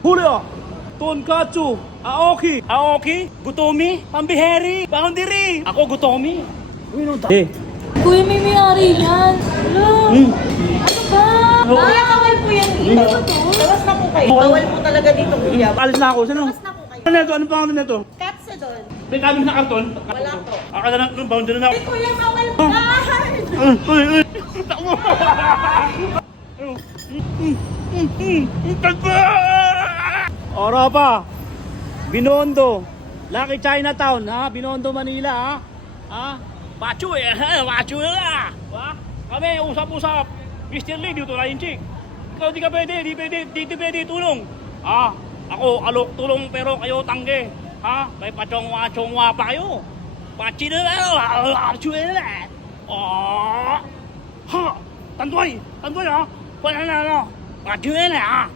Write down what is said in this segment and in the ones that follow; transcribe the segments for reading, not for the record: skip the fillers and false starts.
Hulyo, Tonkatsu, Aoki, Gutomi, Pambiheri, Boundary. Ako Gutomi. Uy, no, Kuya, may may-ari yan. Hello? Ano ba? Kuya, kawal po yan. Hindi ba to? Labas na po kayo. Bawal po talaga dito, kuya. Alis na ako. Sino? Labas na po kayo. Ano nito? Anong pangalan nito? Katsa doon. May kami na karton? Wala po. Akala na, boundary na ako. Ay, kuya, bawal po. Uy. Takbo! Takbo! Ora pa. Binondo. Lucky Chinatown, ha? Binondo, Manila, ha? Ha? Macho eh, macho na. Ha? Kami, usap-usap. Mr. Lee, dito na yung chick. Ikaw di ka pwede, di pwede tulong. Ha? Ako, alok tulong pero kayo tangge. Ha? May pachongwa pa kayo. Pachi na lang, macho na. Oh! Ha! Tandoy ha? Wala na, no? Macho na, ha?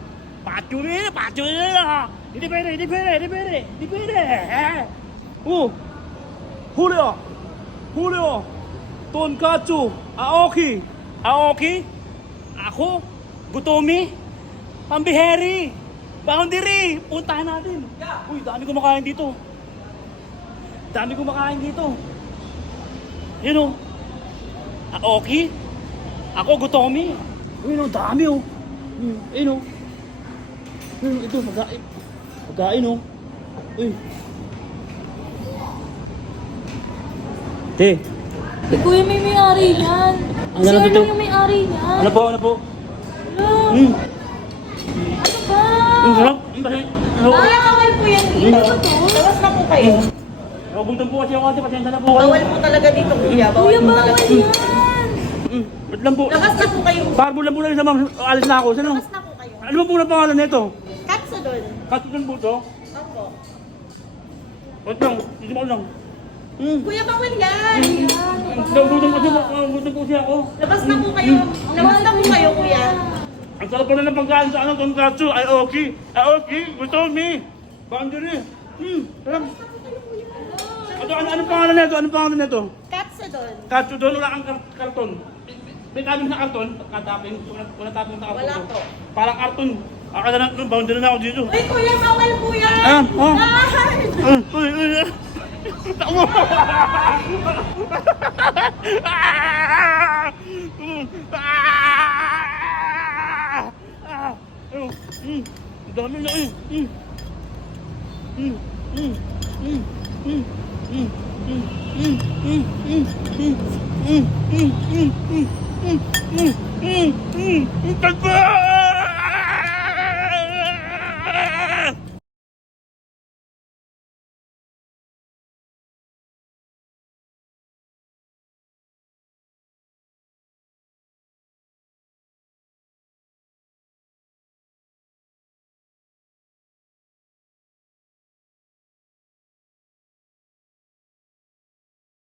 Macho na, ha? Hindi pwede. Hulyo, Tonkatsu, Aoki, ako, Gutomi, Pambiheri, Boundary. Puntahan natin. Uy, dami kumakain dito. Yun o. Aoki, ako, Gutomi. Uy, no, dami o. Yun o. Ito, magain o. Uy. Te. Kuya, may may-ari yan. Ano Sino na to? yung may-ari yan? Ano po? Hello? Ano ba? Ang sarap. Kuya, kawal po yan. Hindi ba to? Labas na po kayo. Gutom po kasi ako ate. Pasensya na po. Bawal po talaga dito, kuya. Kuya, po bawal talaga. yan. Wait lang po. Labas na po kayo. Barbo lang po lang sa ma'am. Alis na ako. Sino? Labas na po kayo. Ano ba po na pangalan nito? Katsa doon. Katutan po to. Opo. Wait lang. Hindi mo lang. Kuya, bawal yan. Gutom po siya ako. Labas na po kayo. Labas na po kayo, kuya. Ang sarap pala ng pagkain sa anong tonkatsu. Aoki, Gutomi, Boundary. Sarap. Anong pangalan nito? Katsa doon. Katsu doon, wala kang karton. May kami na karton, pagkatapin, wala tapong na karton. Wala po. Parang karton. Akala na, boundary na ako dito. Uy, kuya, bawal po yan. Uy. Takbo! Ang dami na eh. Takbo!